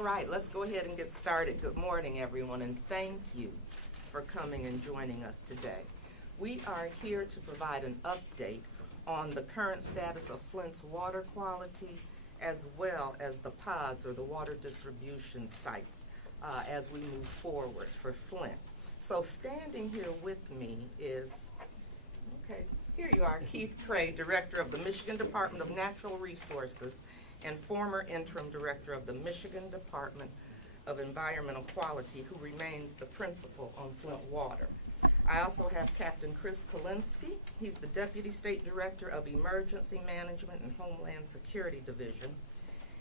All right, let's go ahead and get started. Good morning, everyone, and thank you for coming and joining us today. We are here to provide an update on the current status of Flint's water quality, as well as the pods, or the water distribution sites, as we move forward for Flint. So standing here with me is, okay, here you are, Keith Cray, Director of the Michigan Department of Natural Resources and former interim director of the Michigan Department of Environmental Quality, who remains the principal on Flint Water. I also have Captain Chris Kalinsky. He's the Deputy State Director of Emergency Management and Homeland Security Division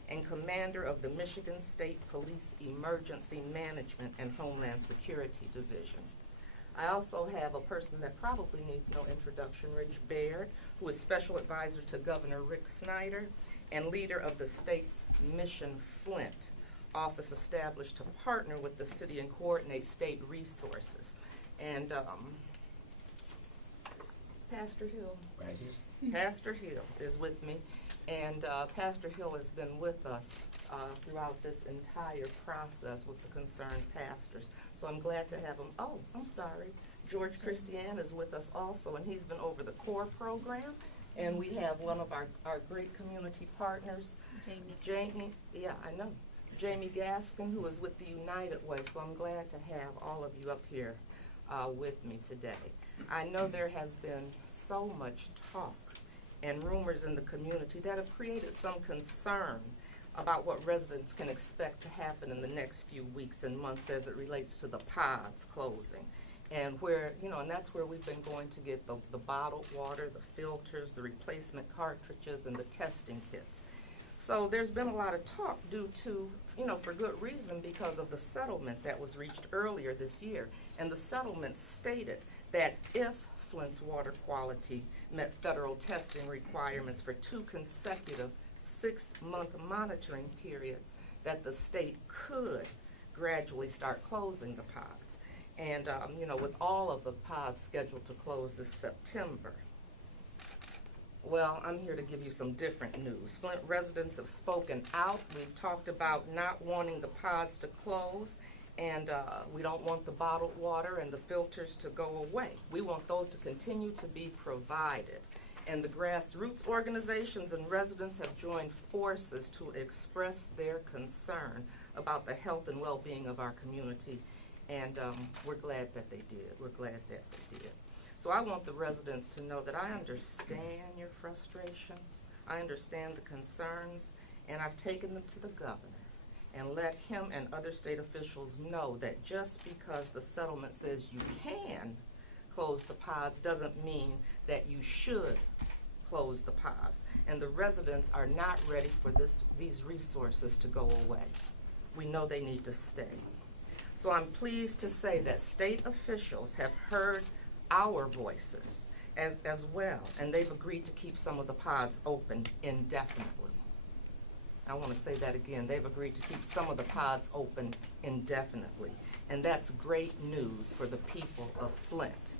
and Commander of the Michigan State Police Emergency Management and Homeland Security Division. I also have a person that probably needs no introduction, Rich Baird, who is Special Advisor to Governor Rick Snyder and leader of the state's Mission Flint, office established to partner with the city and coordinate state resources. And Pastor Hill, Right here. Pastor Hill is with me, and Pastor Hill has been with us throughout this entire process with the concerned pastors. So I'm glad to have him. Oh, I'm sorry. George Christian is with us also, and he's been over the CORE program. And we have one of our great community partners, Jamie, yeah, I know, Jamie Gaskin, who is with the United Way. So I'm glad to have all of you up here with me today. I know there has been so much talk and rumors in the community that have created some concern about what residents can expect to happen in the next few weeks and months as it relates to the pods closing. And where, you know, and that's where we've been going to get the bottled water, the filters, the replacement cartridges, and the testing kits. So there's been a lot of talk due to, you know, for good reason, because of the settlement that was reached earlier this year. And the settlement stated that if Flint's water quality met federal testing requirements for 2 consecutive 6-month monitoring periods, that the state could gradually start closing the pods. And, you know, with all of the pods scheduled to close this September. Well, I'm here to give you some different news. Flint residents have spoken out. We've talked about not wanting the pods to close, and we don't want the bottled water and the filters to go away. We want those to continue to be provided. And the grassroots organizations and residents have joined forces to express their concern about the health and well-being of our community. And we're glad that they did. We're glad that they did. So I want the residents to know that I understand your frustrations. I understand the concerns, and I've taken them to the governor and let him and other state officials know that just because the settlement says you can close the pods doesn't mean that you should close the pods. And the residents are not ready for these resources to go away. We know they need to stay. So I'm pleased to say that state officials have heard our voices as well, and they've agreed to keep some of the pods open indefinitely. I want to say that again. They've agreed to keep some of the pods open indefinitely, and that's great news for the people of Flint.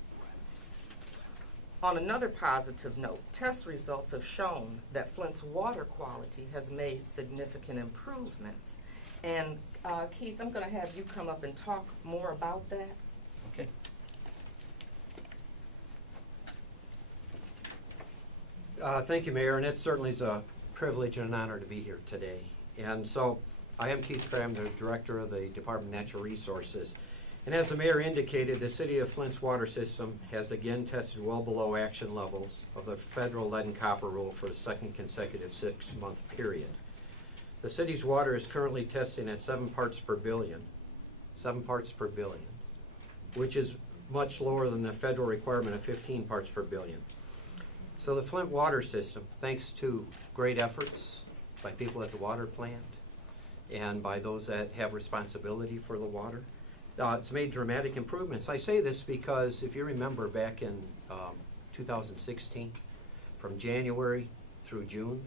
On another positive note, test results have shown that Flint's water quality has made significant improvements. And Keith, I'm going to have you come up and talk more about that. Okay. Thank you, Mayor, and it certainly is a privilege and an honor to be here today. And so I am Keith Cray. I'm the Director of the Department of Natural Resources. And as the Mayor indicated, the City of Flint's water system has again tested well below action levels of the federal lead and copper rule for the second consecutive 6-month period. The city's water is currently testing at 7 parts per billion, which is much lower than the federal requirement of 15 parts per billion. So the Flint water system, thanks to great efforts by people at the water plant and by those that have responsibility for the water, it's made dramatic improvements. I say this because if you remember back in 2016, from January through June,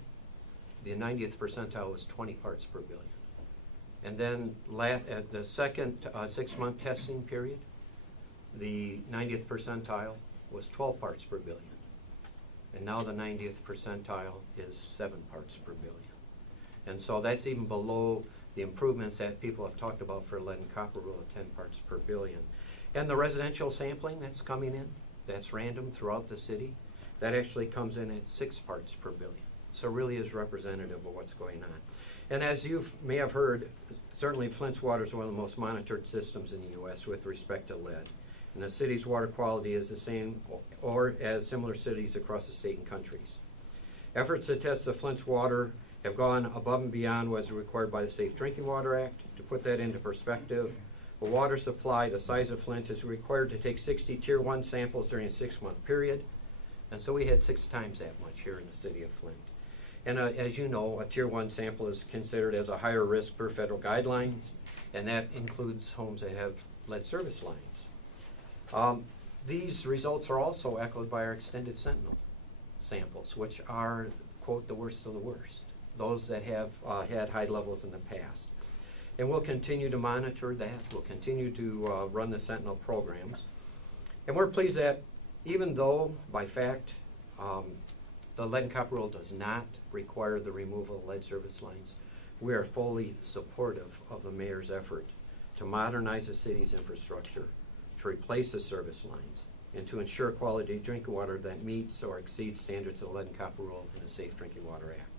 the 90th percentile was 20 parts per billion. And then at the second 6-month testing period, the 90th percentile was 12 parts per billion. And now the 90th percentile is 7 parts per billion. And so that's even below the improvements that people have talked about for lead and copper rule of 10 parts per billion. And the residential sampling that's coming in, that's random throughout the city, that actually comes in at 6 parts per billion. So really is representative of what's going on. And as you may have heard, certainly Flint's water is one of the most monitored systems in the U.S. with respect to lead. And the city's water quality is the same or as similar cities across the state and countries. Efforts to test the Flint's water have gone above and beyond what is required by the Safe Drinking Water Act. To put that into perspective, a water supply the size of Flint is required to take 60 Tier 1 samples during a 6-month period. And so we had 6 times that much here in the city of Flint. And as you know, a Tier 1 sample is considered as a higher risk per federal guidelines, and that includes homes that have lead service lines. These results are also echoed by our extended sentinel samples, which are, quote, the worst of the worst, those that have had high levels in the past. And we'll continue to monitor that. We'll continue to run the sentinel programs. And we're pleased that even though, by fact, the lead and copper rule does not require the removal of lead service lines, we are fully supportive of the mayor's effort to modernize the city's infrastructure, to replace the service lines, and to ensure quality drinking water that meets or exceeds standards of the lead and copper rule and the Safe Drinking Water Act.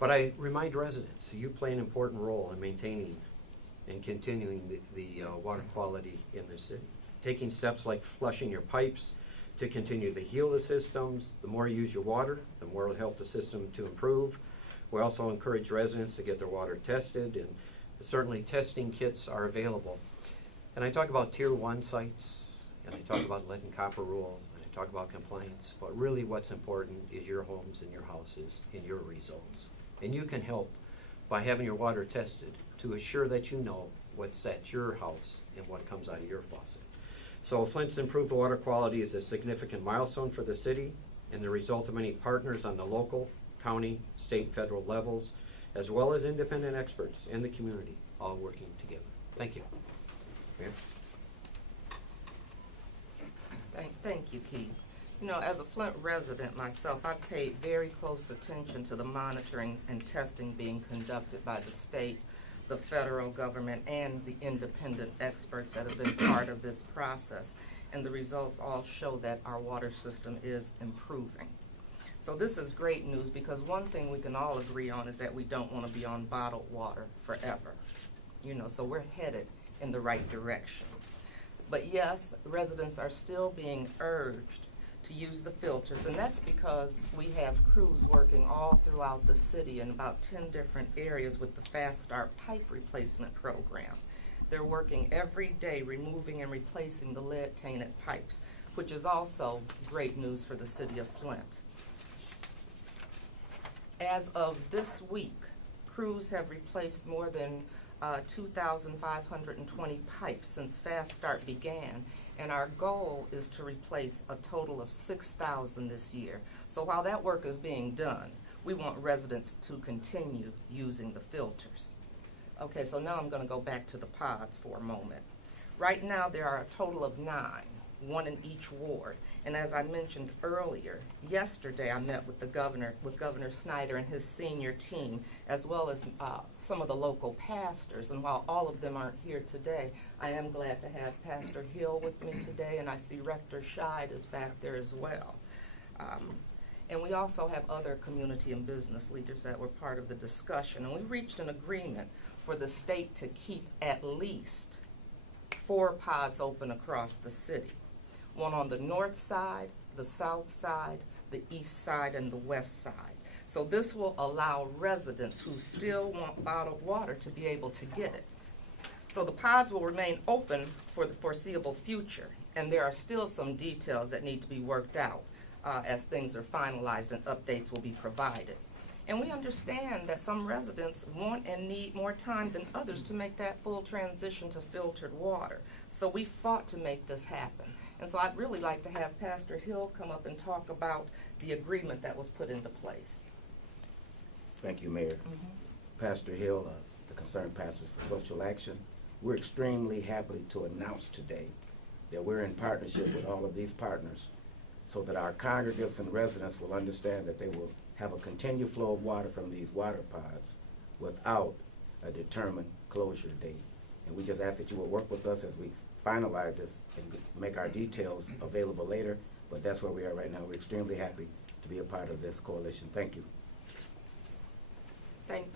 But I remind residents, you play an important role in maintaining and continuing the water quality in the city. Taking steps like flushing your pipes to continue to heal the systems. The more you use your water, the more it'll help the system to improve. We also encourage residents to get their water tested, and certainly testing kits are available. And I talk about Tier 1 sites, and I talk about lead and copper rule, and I talk about compliance, but really what's important is your homes and your houses and your results. And you can help by having your water tested to assure that you know what's at your house and what comes out of your faucet. So Flint's improved water quality is a significant milestone for the city and the result of many partners on the local, county, state, and federal levels, as well as independent experts in the community, all working together. Thank you. Mayor? Thank you, Keith. You know, as a Flint resident myself, I've paid very close attention to the monitoring and testing being conducted by the state, the federal government, and the independent experts that have been part of this process. And the results all show that our water system is improving. So this is great news, because one thing we can all agree on is that we don't want to be on bottled water forever. You know, so we're headed in the right direction. But yes, residents are still being urged to use the filters, and that's because we have crews working all throughout the city in about 10 different areas with the Fast Start pipe replacement program. They're working every day removing and replacing the lead-tainted pipes, which is also great news for the city of Flint. As of this week, crews have replaced more than 2,520 pipes since Fast Start began, and our goal is to replace a total of 6,000 this year. So while that work is being done, we want residents to continue using the filters. Okay, so now I'm going to go back to the pods for a moment. Right now there are a total of 9, 1 in each ward. And as I mentioned earlier, yesterday I met with Governor Snyder and his senior team, as well as some of the local pastors. And while all of them aren't here today, I am glad to have Pastor Hill with me today, and I see Rector Scheid is back there as well. And we also have other community and business leaders that were part of the discussion. And we reached an agreement for the state to keep at least 4 pods open across the city. One on the north side, the south side, the east side, and the west side. So this will allow residents who still want bottled water to be able to get it. So the pods will remain open for the foreseeable future, and there are still some details that need to be worked out as things are finalized and updates will be provided. And we understand that some residents want and need more time than others to make that full transition to filtered water. So we fought to make this happen. And so I'd really like to have Pastor Hill come up and talk about the agreement that was put into place. Thank you, Mayor. Pastor Hill, the Concerned Pastors for Social Action. We're extremely happy to announce today that we're in partnership with all of these partners so that our congregants and residents will understand that they will have a continued flow of water from these water pods without a determined closure date. And we just ask that you will work with us as we finalize this and make our details available later. But that's where we are right now. We're extremely happy to be a part of this coalition. Thank you.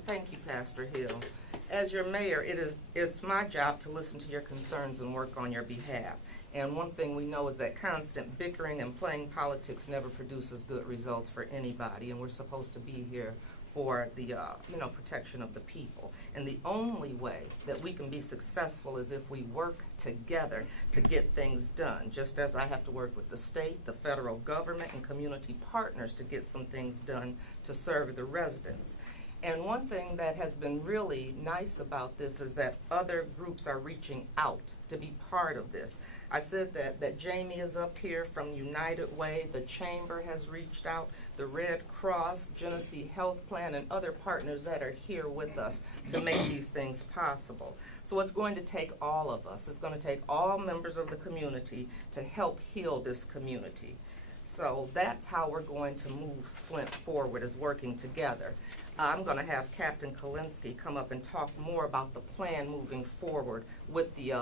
Thank you, Pastor Hill. As your mayor, it's my job to listen to your concerns and work on your behalf. And one thing we know is that constant bickering and playing politics never produces good results for anybody, and we're supposed to be here for the protection of the people. And the only way that we can be successful is if we work together to get things done, just as I have to work with the state, the federal government, and community partners to get some things done to serve the residents. And one thing that has been really nice about this is that other groups are reaching out to be part of this. I said that Jamie is up here from United Way. The Chamber has reached out, the Red Cross, Genesee Health Plan, and other partners that are here with us to make these things possible. So it's going to take all of us. It's going to take all members of the community to help heal this community. So that's how we're going to move Flint forward, is working together. I'm going to have Captain Kalinsky come up and talk more about the plan moving forward with the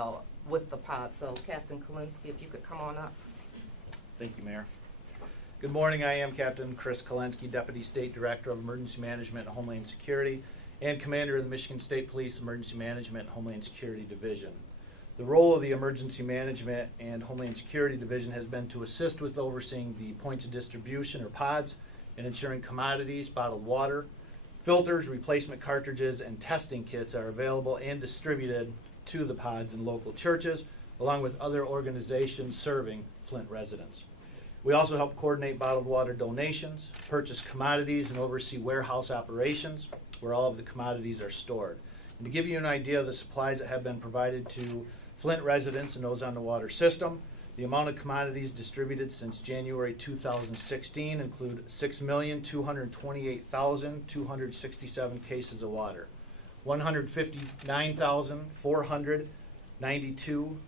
pod. So Captain Kalinsky, if you could come on up. Thank you, Mayor. Good morning. I am Captain Chris Kalinsky, Deputy State Director of Emergency Management and Homeland Security and Commander of the Michigan State Police Emergency Management and Homeland Security Division. The role of the Emergency Management and Homeland Security Division has been to assist with overseeing the points of distribution, or pods, and ensuring commodities, bottled water, filters, replacement cartridges, and testing kits are available and distributed to the pods in local churches, along with other organizations serving Flint residents. We also help coordinate bottled water donations, purchase commodities, and oversee warehouse operations where all of the commodities are stored. And to give you an idea of the supplies that have been provided to Flint residents and those on the water system, the amount of commodities distributed since January 2016 include 6,228,267 cases of water, 159,492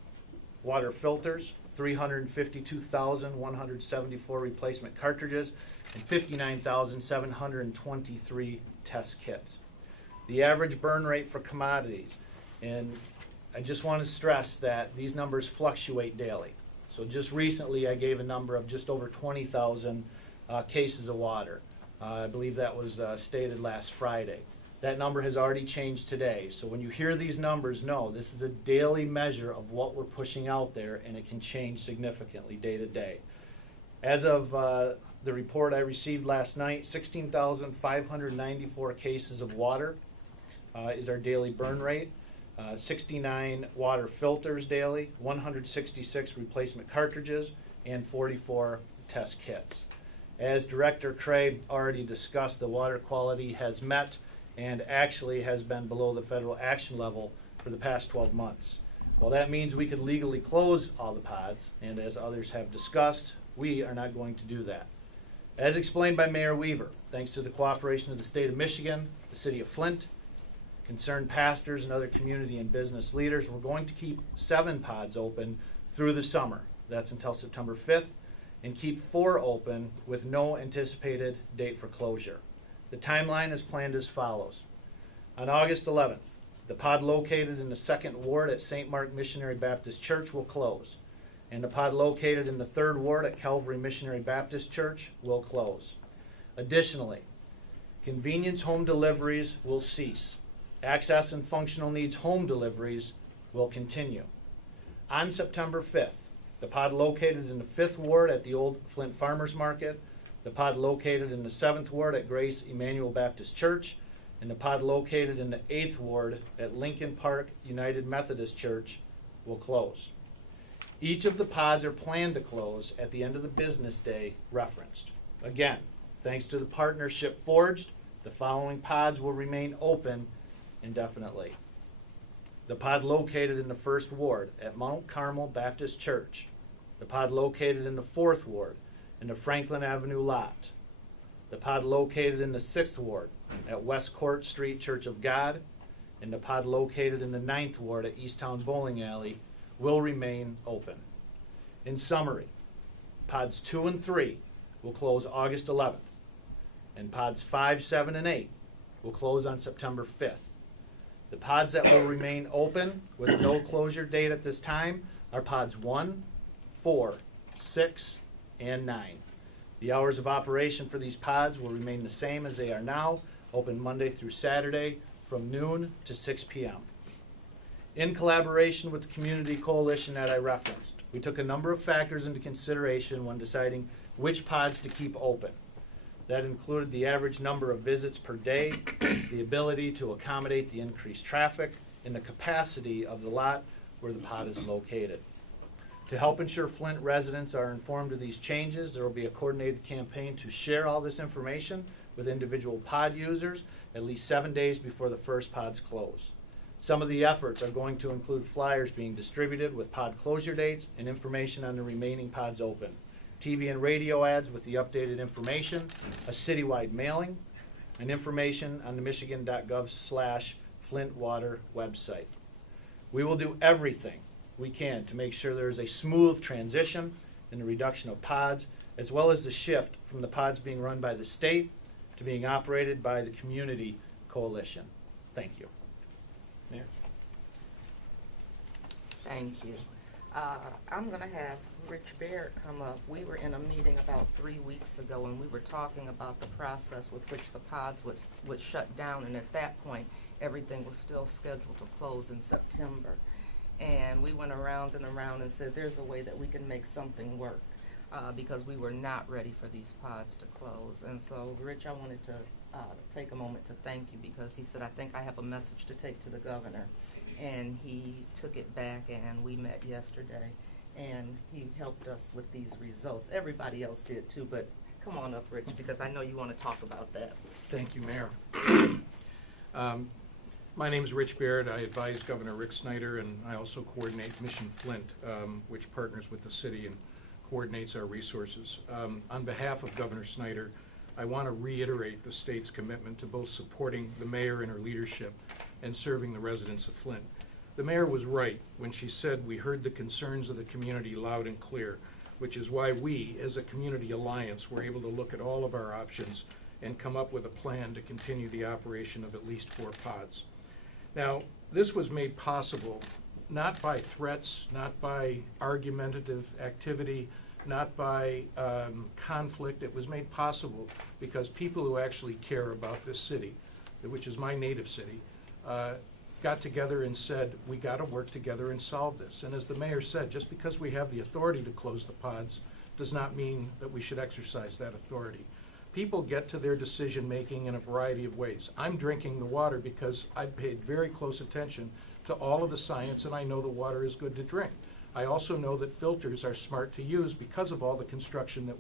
water filters, 352,174 replacement cartridges, and 59,723 test kits. The average burn rate for commodities, and I just want to stress that these numbers fluctuate daily. So just recently I gave a number of just over 20,000 cases of water. I believe that was stated last Friday. That number has already changed today. So when you hear these numbers, know this is a daily measure of what we're pushing out there, and it can change significantly day to day. As of the report I received last night, 16,594 cases of water is our daily burn rate. 69 water filters daily, 166 replacement cartridges, and 44 test kits. As Director Cray already discussed, the water quality has met and actually has been below the federal action level for the past 12 months. While that means we could legally close all the pods, and as others have discussed, we are not going to do that. As explained by Mayor Weaver, thanks to the cooperation of the state of Michigan, the city of Flint, concerned pastors, and other community and business leaders, we're going to keep 7 pods open through the summer. That's until September 5th, and keep 4 open with no anticipated date for closure. The timeline is planned as follows. On August 11th, the pod located in the 2nd Ward at St. Mark Missionary Baptist Church will close, and the pod located in the 3rd Ward at Calvary Missionary Baptist Church will close. Additionally, convenience home deliveries will cease. Access and functional needs home deliveries will continue. On September 5th, the pod located in the 5th Ward at the Old Flint Farmers Market, the pod located in the 7th Ward at Grace Emmanuel Baptist Church, and the pod located in the 8th Ward at Lincoln Park United Methodist Church will close. Each of the pods are planned to close at the end of the business day referenced. Again, thanks to the partnership forged, the following pods will remain open indefinitely. The pod located in the 1st Ward at Mount Carmel Baptist Church, the pod located in the 4th Ward in the Franklin Avenue lot, the pod located in the 6th Ward at West Court Street Church of God, and the pod located in the 9th Ward at Easttown Bowling Alley will remain open. In summary, pods 2 and 3 will close August 11th, and pods 5, 7, and 8 will close on September 5th. The pods that will remain open with no closure date at this time are pods 1, 4, 6, and 9. The hours of operation for these pods will remain the same as they are now, open Monday through Saturday from noon to 6 p.m. In collaboration with the community coalition that I referenced, we took a number of factors into consideration when deciding which pods to keep open. That included the average number of visits per day, the ability to accommodate the increased traffic, and the capacity of the lot where the pod is located. To help ensure Flint residents are informed of these changes, there will be a coordinated campaign to share all this information with individual pod users at least 7 days before the first pods close. Some of the efforts are going to include flyers being distributed with pod closure dates and information on the remaining pods open, TV and radio ads with the updated information, a citywide mailing, and information on the michigan.gov/Flint Water website. We will do everything we can to make sure there is a smooth transition in the reduction of pods, as well as the shift from the pods being run by the state to being operated by the community coalition. Thank you. Mayor? Thank you. I'm gonna have Rich Baird come up. We were in a meeting about 3 weeks ago, and we were talking about the process with which the pods would shut down, and at that point, everything was still scheduled to close in September. And we went around and around and said, there's a way that we can make something work, because we were not ready for these pods to close. And so, Rich, I wanted to take a moment to thank you, because he said, I think I have a message to take to the governor. And he took it back, and we met yesterday, and he helped us with these results. Everybody else did too, but come on up, Rich, because I know you want to talk about that. Thank you, Mayor. My name is Rich Baird. I advise Governor Rick Snyder, and I also coordinate Mission Flint, which partners with the city and coordinates our resources. On behalf of Governor Snyder, I want to reiterate the state's commitment to both supporting the mayor and her leadership and serving the residents of Flint. The mayor was right when she said we heard the concerns of the community loud and clear, which is why we, as a community alliance, were able to look at all of our options and come up with a plan to continue the operation of at least 4 pods. Now, this was made possible not by threats, not by argumentative activity, not by conflict. It was made possible because people who actually care about this city, which is my native city, got together and said, we got to work together and solve this. And as the mayor said, just because we have the authority to close the pods does not mean that we should exercise that authority. People get to their decision-making in a variety of ways. I'm drinking the water because I paid very close attention to all of the science, and I know the water is good to drink. I also know that filters are smart to use because of all the construction that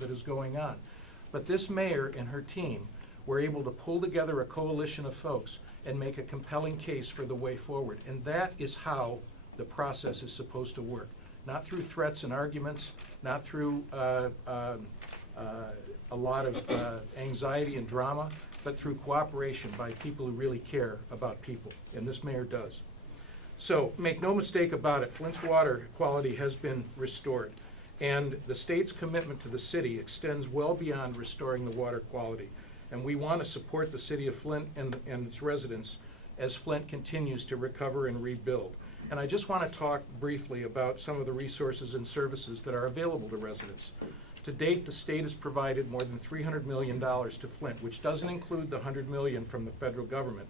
that is going on. But this mayor and her team were able to pull together a coalition of folks and make a compelling case for the way forward. And that is how the process is supposed to work. Not through threats and arguments, not through a lot of anxiety and drama, but through cooperation by people who really care about people, and this mayor does. So make no mistake about it, Flint's water quality has been restored, and the state's commitment to the city extends well beyond restoring the water quality, and we want to support the city of Flint and its residents as Flint continues to recover and rebuild. And I just want to talk briefly about some of the resources and services that are available to residents. To date, the state has provided more than $300 million to Flint, which doesn't include the $100 million from the federal government,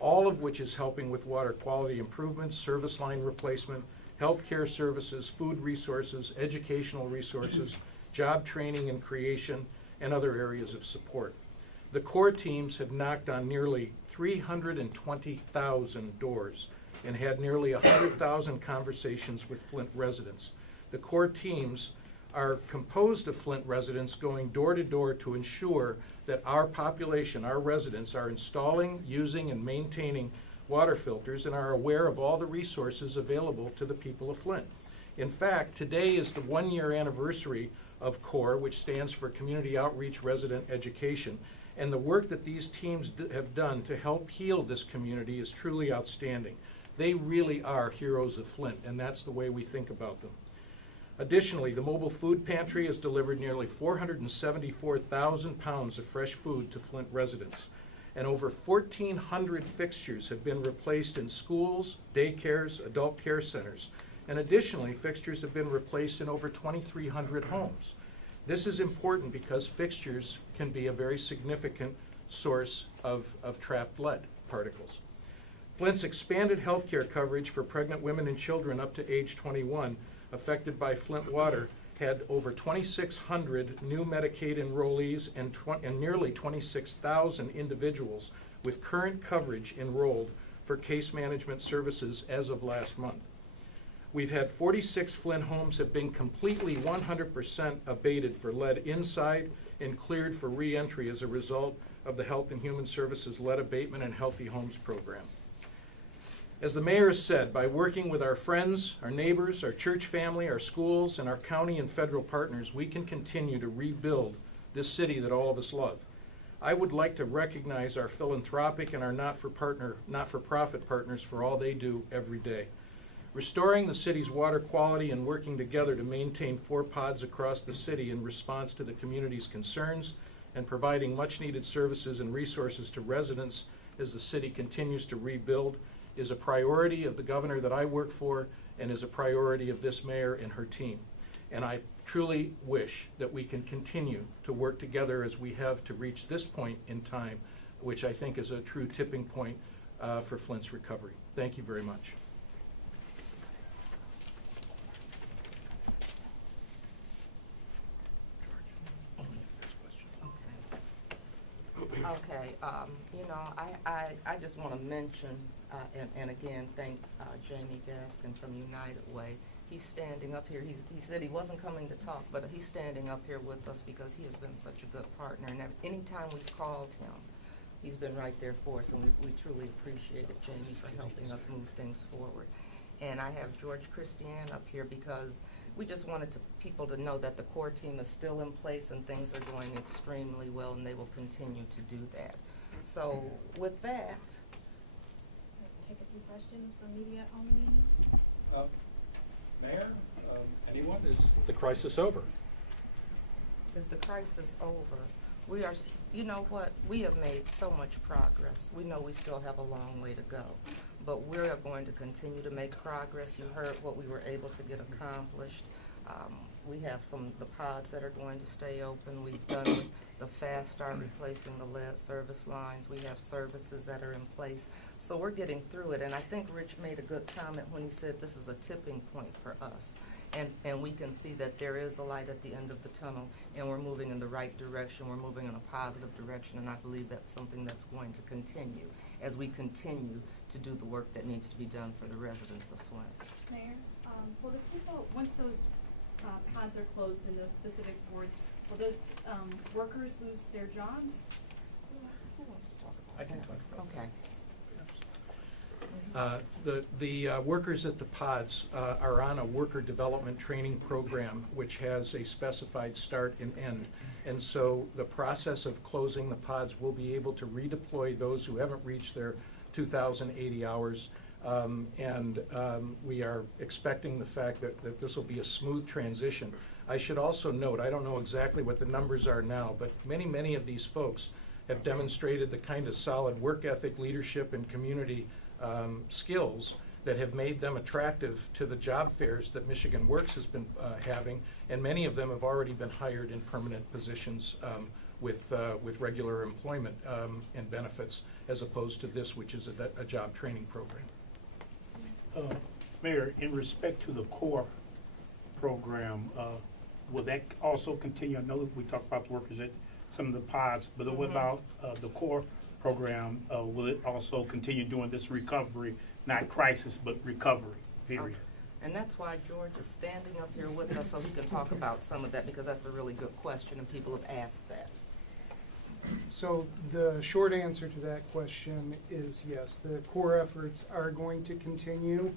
all of which is helping with water quality improvements, service line replacement, healthcare services, food resources, educational resources, job training and creation, and other areas of support. The core teams have knocked on nearly 320,000 doors and had nearly 100,000 conversations with Flint residents. The core teams are composed of Flint residents going door to door to ensure that our population, our residents, are installing, using, and maintaining water filters and are aware of all the resources available to the people of Flint. In fact, today is the 1-year anniversary of CORE, which stands for Community Outreach Resident Education, and the work that these teams have done to help heal this community is truly outstanding. They really are heroes of Flint, and that's the way we think about them. Additionally, the mobile food pantry has delivered nearly 474,000 pounds of fresh food to Flint residents. and over 1,400 fixtures have been replaced in schools, daycares, adult care centers. And additionally, fixtures have been replaced in over 2,300 homes. This is important because fixtures can be a very significant source of trapped lead particles. Flint's expanded health care coverage for pregnant women and children up to age 21 affected by Flint water had over 2,600 new Medicaid enrollees and nearly 26,000 individuals with current coverage enrolled for case management services as of last month. We've had 46 Flint homes have been completely 100% abated for lead inside and cleared for re-entry as a result of the Health and Human Services Lead Abatement and Healthy Homes program. As the mayor has said, by working with our friends, our neighbors, our church family, our schools, and our county and federal partners, we can continue to rebuild this city that all of us love. I would like to recognize our philanthropic and our not-for-profit partners for all they do every day. Restoring the city's water quality and working together to maintain 4 pods across the city in response to the community's concerns and providing much-needed services and resources to residents as the city continues to rebuild is a priority of the governor that I work for and is a priority of this mayor and her team. And I truly wish that we can continue to work together as we have to reach this point in time, which I think is a true tipping point for Flint's recovery. Thank you very much. Okay, you know, I just want to mention, and again, thank Jamie Gaskin from United Way. He's standing up here. He said he wasn't coming to talk, but he's standing up here with us because he has been such a good partner. And anytime we've called him, he's been right there for us, and we truly appreciate it, Jamie, for helping us move things forward. And I have George Christiane up here because we just wanted people to know that the core team is still in place and things are going extremely well, and they will continue to do that. So with that, Take a few questions from media only. Mayor, anyone, is the crisis over? is the crisis over? We are, you know what, we have made so much progress. We know we still have a long way to go, but we are going to continue to make progress. You heard what we were able to get accomplished. We have the pods that are going to stay open. We've done the fast start replacing the lead service lines. We have services that are in place. So we're getting through it, and I think Rich made a good comment when he said this is a tipping point for us. And we can see that there is a light at the end of the tunnel, and we're moving in the right direction. We're moving in a positive direction, and I believe that's something that's going to continue as we continue to do the work that needs to be done for the residents of Flint. Mayor, will the people, once those pods are closed in those specific wards, will those workers lose their jobs? Who wants to talk about I can that? talk about Okay. The workers at the pods are on a worker development training program which has a specified start and end. And so the process of closing the pods will be able to redeploy those who haven't reached their 2,080 hours. We are expecting the fact that this will be a smooth transition. I should also note, I don't know exactly what the numbers are now, but many of these folks have demonstrated the kind of solid work ethic, leadership, and community skills that have made them attractive to the job fairs that Michigan Works has been having, and many of them have already been hired in permanent positions with regular employment and benefits, as opposed to this, which is a job training program. Mayor, in respect to the core program, will that also continue? I know that we talked about the workers at some of the pods, but what about the core program? Will it also continue doing this recovery, not crisis, but recovery, period? Okay. And that's why George is standing up here with us so he can talk about some of that, because that's a really good question and people have asked that. So the short answer to that question is yes, the core efforts are going to continue.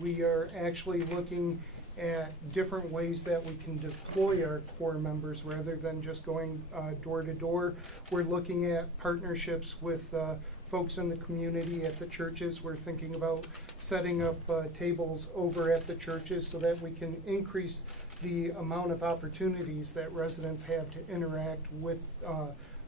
We are actually looking at different ways that we can deploy our core members rather than just going door to door. We're looking at partnerships with folks in the community at the churches. We're thinking about setting up tables over at the churches so that we can increase the amount of opportunities that residents have to interact with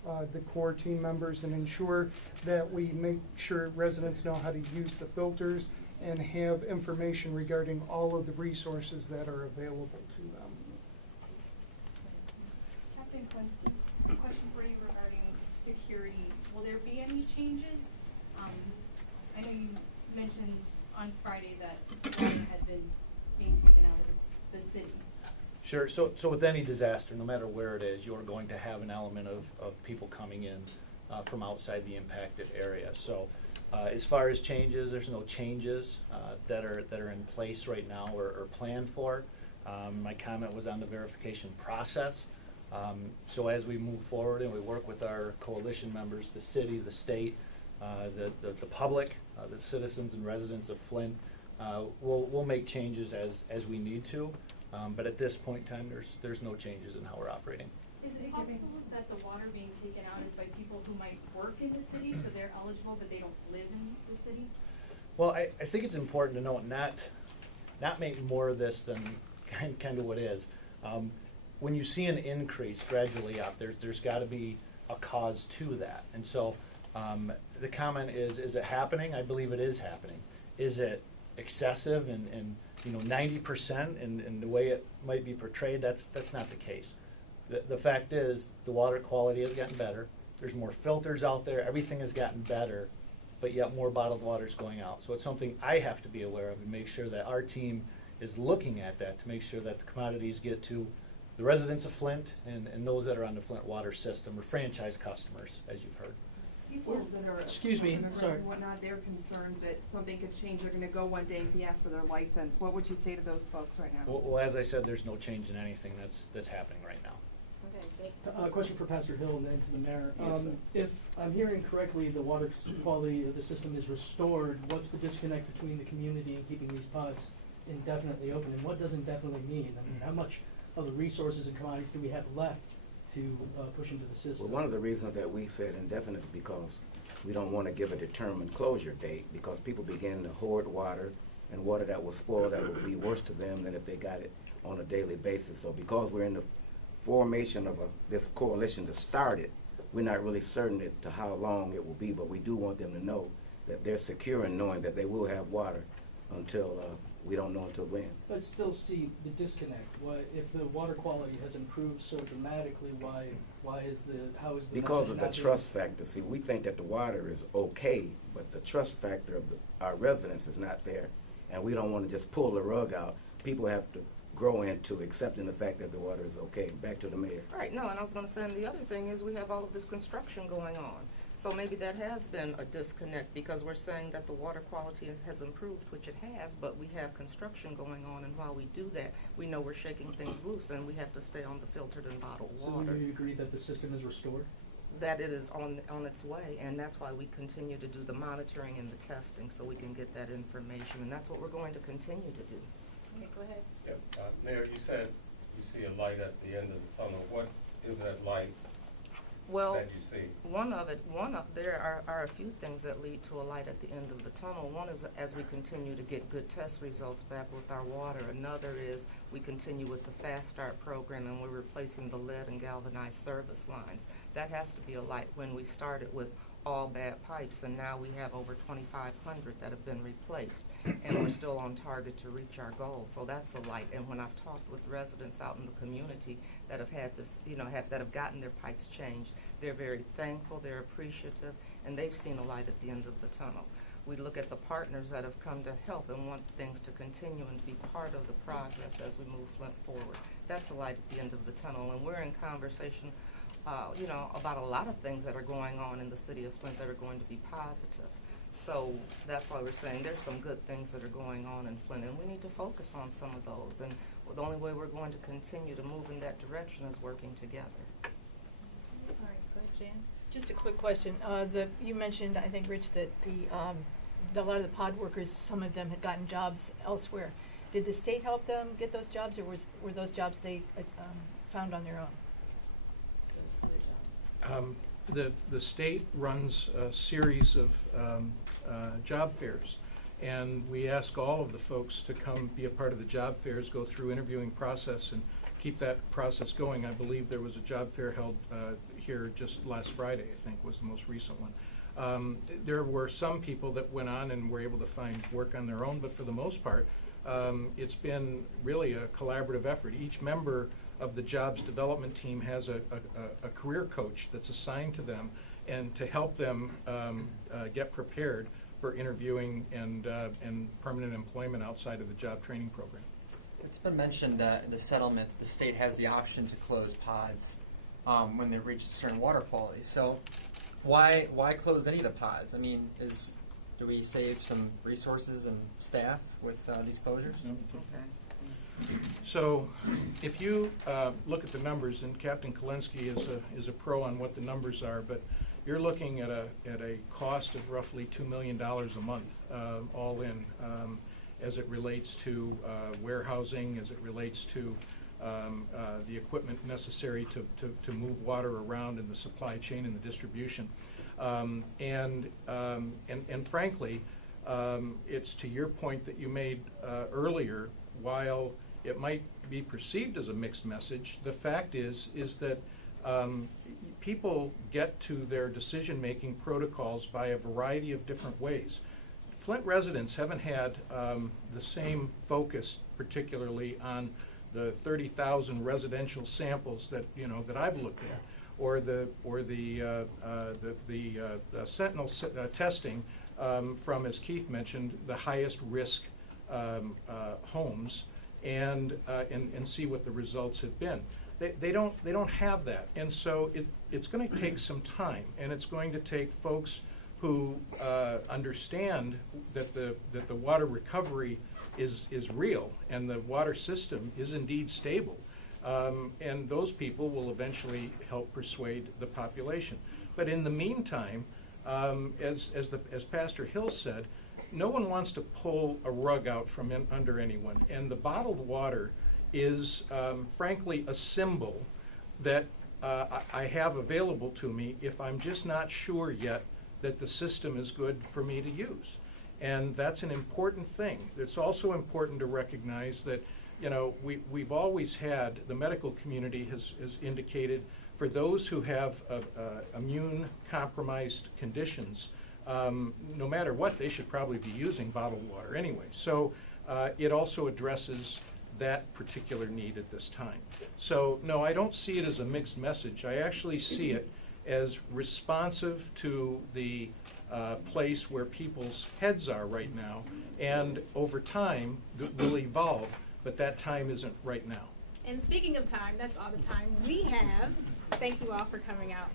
the core team members and ensure that we make sure residents know how to use the filters and have information regarding all of the resources that are available to them. Captain Kalinsky, question for you regarding security. Will there be any changes? I know you mentioned on Friday that water had been being taken out of the city. Sure, so with any disaster, no matter where it is, you're going to have an element of people coming in from outside the impacted area. So as far as changes, there's no changes that are in place right now or planned for. My comment was on the verification process. So as we move forward and we work with our coalition members, the city, the state, the public, the citizens and residents of Flint, we'll make changes as we need to. But at this point in time, there's no changes in how we're operating. Is it possible that the water being taken out is by people who might work in the city, so they're eligible, but they don't live in the city? Well, I think it's important to note not make more of this than kind of what is. When you see an increase gradually up, there's got to be a cause to that. And so the comment is it happening? I believe it is happening. Is it excessive and 90% in the way it might be portrayed? That's not the case. The fact is the water quality has gotten better. There's more filters out there. Everything has gotten better, but yet more bottled water is going out. So it's something I have to be aware of and make sure that our team is looking at that to make sure that the commodities get to the residents of Flint and those that are on the Flint water system or franchise customers, as you've heard. People that are Excuse me, immigrants sorry. and whatnot, they're concerned that something could change. They're gonna go one day and be asked for their license. What would you say to those folks right now? Well, as I said, there's no change in anything that's happening right now. Question for Pastor Hill and then to the mayor. Yes, sir. If I'm hearing correctly, the water quality of the system is restored, what's the disconnect between the community and keeping these pods indefinitely open? And what does indefinitely mean? I mean, how much of the resources and commodities do we have left to push into the system? Well, one of the reasons that we said indefinite is because we don't want to give a determined closure date, because people begin to hoard water, and water that was spoiled, that will be worse to them than if they got it on a daily basis. So because we're in the formation of this coalition to start it, we're not really certain as to how long it will be, but we do want them to know that they're secure in knowing that they will have water until, we don't know until when. But still see the disconnect. Why, if the water quality has improved so dramatically, how is the Because of message the not being- trust factor. See, we think that the water is okay, but the trust factor of our residents is not there. And we don't want to just pull the rug out. People have to grow into accepting the fact that the water is okay. Back to the mayor. Right, no, and I was gonna say, and the other thing is we have all of this construction going on. So maybe that has been a disconnect, because we're saying that the water quality has improved, which it has, but we have construction going on, and while we do that, we know we're shaking things loose, and we have to stay on the filtered and bottled So water. would you agree that the system is restored? That it is on its way, and that's why we continue to do the monitoring and the testing, so we can get that information, and that's what we're going to continue to do. Okay, go ahead. Yep. Mayor, you said you see a light at the end of the tunnel. What is that light Well, that you see? there are a few things that lead to a light at the end of the tunnel. One is as we continue to get good test results back with our water. Another is we continue with the Fast Start program, and we're replacing the lead and galvanized service lines. That has to be a light. When we started with all bad pipes, and now we have over 2,500 that have been replaced, and we're still on target to reach our goal. So that's a light. And when I've talked with residents out in the community that have had this, that have gotten their pipes changed, they're very thankful, they're appreciative, and they've seen a light at the end of the tunnel. We look at the partners that have come to help and want things to continue and to be part of the progress as we move Flint forward. That's a light at the end of the tunnel, and we're in conversation about a lot of things that are going on in the city of Flint that are going to be positive. So that's why we're saying there's some good things that are going on in Flint, and we need to focus on some of those. And the only way we're going to continue to move in that direction is working together. All right, go ahead, Jan. Just a quick question. You mentioned, I think, Rich, that a lot of the pod workers, some of them had gotten jobs elsewhere. Did the state help them get those jobs, or were those jobs they found on their own? The state runs a series of job fairs, and we ask all of the folks to come be a part of the job fairs, go through interviewing process, and keep that process going. I believe there was a job fair held here just last Friday, I think was the most recent one. There were some people that went on and were able to find work on their own, but for the most part, it's been really a collaborative effort. Each member of the jobs development team has a career coach that's assigned to them and to help them get prepared for interviewing and permanent employment outside of the job training program. It's been mentioned that the settlement, the state has the option to close pods when they reach a certain water quality. So why close any of the pods? I mean, do we save some resources and staff with these closures? So if you look at the numbers, and Captain Kolensky is a pro on what the numbers are, but you're looking at a cost of roughly $2 million a month, all in, as it relates to warehousing, as it relates to the equipment necessary to move water around in the supply chain and the distribution. And frankly, it's to your point that you made earlier, while it might be perceived as a mixed message, the fact is that people get to their decision-making protocols by a variety of different ways. Flint residents haven't had the same focus, particularly on the 30,000 residential samples that that I've looked at, or the Sentinel testing from, as Keith mentioned, the highest risk homes, and see what the results have been. They don't have that, and so it's going to take some time, and it's going to take folks who understand that the water recovery is real and the water system is indeed stable, and those people will eventually help persuade the population. But in the meantime, as Pastor Hill said, no one wants to pull a rug out from under anyone, and the bottled water is frankly a symbol that I have available to me if I'm just not sure yet that the system is good for me to use. And that's an important thing. It's also important to recognize that we've always had, the medical community has indicated, for those who have immune compromised conditions, no matter what, they should probably be using bottled water anyway. So it also addresses that particular need at this time. So no, I don't see it as a mixed message. I actually see it as responsive to the place where people's heads are right now, and over time will evolve, but that time isn't right now. And speaking of time, that's all the time we have. Thank you all for coming out.